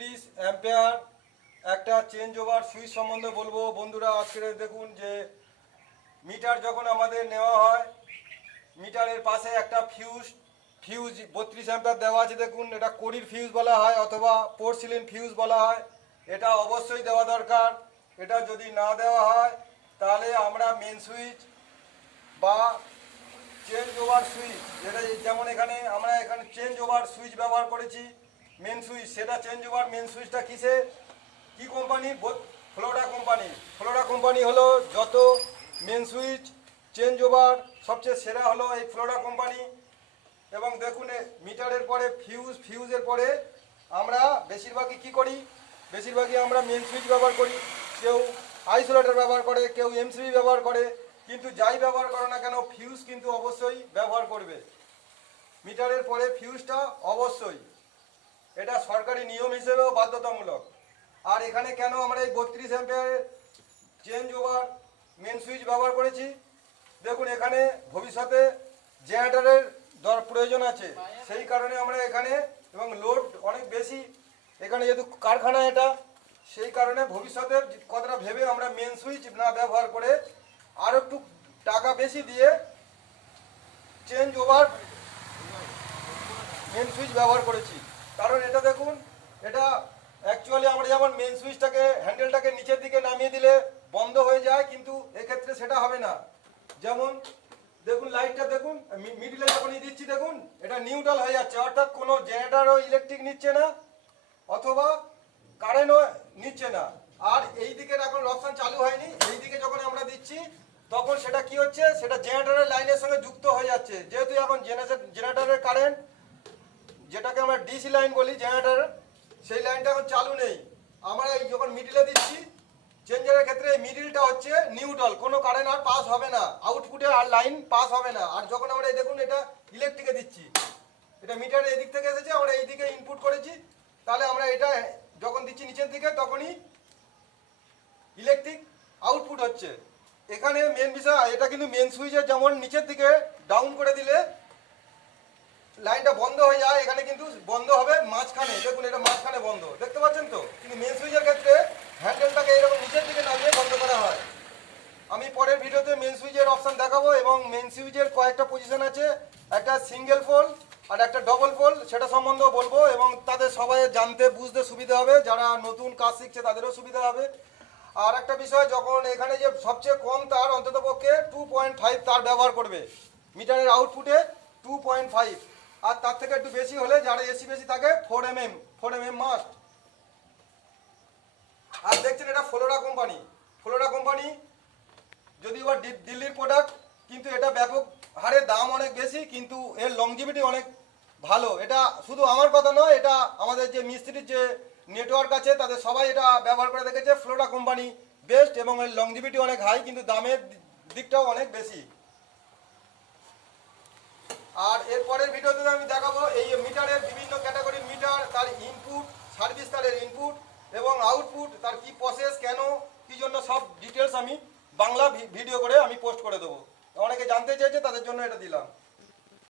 32 ampere একটা change over switch সম্বন্ধে বলবো বন্ধুরা। আজকে দেখুন যে মিটার যখন আমাদের নেওয়া হয়, মিটারের পাশে একটা ফিউজ 32 অ্যাম্পিয়ার দেওয়া আছে। দেখুন, এটা কড়ির ফিউজ বলা হয় অথবা পোর্সিলিন ফিউজ বলা হয়। এটা অবশ্যই দেওয়া দরকার। এটা যদি না দেওয়া হয় তাহলে আমরা মেন সুইচ বা চেঞ্জ ওভার সুইচ, যেটা যেমন আমরা এখানে চেঞ্জ ওভার সুইচ ব্যবহার করেছি, মেন সুইচ, সেটা চেঞ্জ ওভার মেন সুইচটা কি company? Flora company. Flora company হলো যত মেন সুইচ চেঞ্জ ওভার সবচেয়ে সেরা হলো এই ফ্লোরা কোম্পানি। এবং দেখুন, মিটারের পরে ফিউজের পরে আমরা বেশিরভাগই কি করি? বেশিরভাগই আমরা মেন সুইচ ব্যবহার করি, কেউ আইসোলেটর ব্যবহার করে, কেউ এমসিবি ব্যবহার করে। কিন্তু যাই ব্যবহার করো না কেন, ফিউজ কিন্তু অবশ্যই ব্যবহার করবে। মিটারের পরে ফিউজটা অবশ্যই, এটা সরকারি নিয়ম হিসেবেও বাধ্যতামূলক। আর এখানে কেন আমরা এই 32 অ্যাম্পিয়ারের চেঞ্জ ওভার মেন সুইচ ব্যবহার করেছি? দেখুন, এখানে ভবিষ্যতে জেনারেটরের প্রয়োজন আছে, সেই কারণে আমরা এখানে, এবং লোড অনেক বেশি এখানে যেহেতু কারখানা এটা, সেই কারণে ভবিষ্যতের কথাটা ভেবে আমরা মেন সুইচ না ব্যবহার করে আর একটু টাকা বেশি দিয়ে চেঞ্জ ওভার মেন সুইচ ব্যবহার করেছি। কারণ এটা দেখুন, এটা অ্যাকচুয়ালি আমরা যেমন মেন সুইচটাকে হ্যান্ডেলটাকে নিচের দিকে নামিয়ে দিলে বন্ধ হয়ে যায়, কিন্তু এক্ষেত্রে সেটা হবে না। যেমন দেখুন, লাইটটা দেখুন, মিডিলে যখনই দিচ্ছি দেখুন এটা নিউট্রাল হয়ে যাচ্ছে, অর্থাৎ কোনো জেনারেটরও ইলেকট্রিক নিচ্ছে না অথবা কারেন্টও নিচ্ছে না। আর এই দিকের এখন অপশন চালু হয়নি, এই দিকে যখন আমরা দিচ্ছি তখন সেটা কি হচ্ছে, সেটা জেনারেটরের লাইনের সঙ্গে যুক্ত হয়ে যাচ্ছে। যেহেতু এখন জেনারেটরের কারেন্ট, যেটাকে আমরা ডিসি লাইন বলি জেনারেটরের, সেই লাইনটা এখন চালু নেই। আমরা এই যখন মিডিলে দিচ্ছি চেঞ্জারের ক্ষেত্রে, এই মিডিলটা হচ্ছে নিউট্রাল, কোনো কারেন্ট আর পাস হবে না, আউটপুটে আর লাইন পাস হবে না। আর যখন আমরা এই দেখুন এটা ইলেকট্রিকে দিচ্ছি, এটা মিটারের এদিক থেকে এসেছে, আমরা এই দিকে ইনপুট করেছি, তাহলে আমরা এটা যখন দিচ্ছি নিচের দিকে তখনই ইলেকট্রিক আউটপুট হচ্ছে। এখানে মেন বিষয়, এটা কিন্তু মেন সুইচের যেমন নিচের দিকে ডাউন করে দিলে লাইনটা বন্ধ হয়ে যায়, এখানে কিন্তু বন্ধ হবে মাঝখানে। দেখুন, এটা মাঝখানে বন্ধ, দেখতে পাচ্ছেন তো। কিন্তু মেন সুইচের ক্ষেত্রে হ্যান্ডেলটাকে এরকম নিচের দিকে নামিয়ে বন্ধ করা হয়। আমি পরের ভিডিওতে মেন সুইচের অপশান দেখাবো, এবং মেন সুইচের কয়েকটা পজিশন আছে, একটা সিঙ্গেল পোল আর একটা ডবল পোল, সেটা সম্বন্ধেও বলবো, এবং তাদের সবাই জানতে বুঝতে সুবিধা হবে, যারা নতুন কাজ শিখছে তাদেরও সুবিধা হবে। আর একটা বিষয়, যখন এখানে যে সবচেয়ে কম তার, অন্ততপক্ষে 2.5 তার ব্যবহার করবে মিটারের আউটপুটে, 2.5, আর তার থেকে একটু বেশি হলে, যারা এসি বেশি থাকে, 4mm মাস্ট। আর দেখছেন এটা ফ্লোরা কোম্পানি। ফ্লোরা কোম্পানি যদিও বা দিল্লির প্রোডাক্ট, কিন্তু এটা ব্যাপক হারে দাম অনেক বেশি, কিন্তু এর লংজিভিটি অনেক ভালো। এটা শুধু আমার কথা নয়, এটা আমাদের যে মিস্ত্রির যে নেটওয়ার্ক আছে তাদের সবাই এটা ব্যবহার করে দেখেছে। ফ্লোরা কোম্পানি বেস্ট, এবং এর লংজিভিটি অনেক হাই, কিন্তু দামের দিকটাও অনেক বেশি। আর এর পরের ভিডিওতে আমি দেখাবো এই মিটারের বিভিন্ন ক্যাটাগরির মিটার, তার ইনপুট, সার্ভিস তারের ইনপুট এবং আউটপুট, তার কি প্রসেস, কেন, কি জন্য, সব ডিটেলস আমি বাংলা ভিডিও করে আমি পোস্ট করে দেবো। অনেকে জানতে চেয়েছে, তাদের জন্য এটা দিলাম।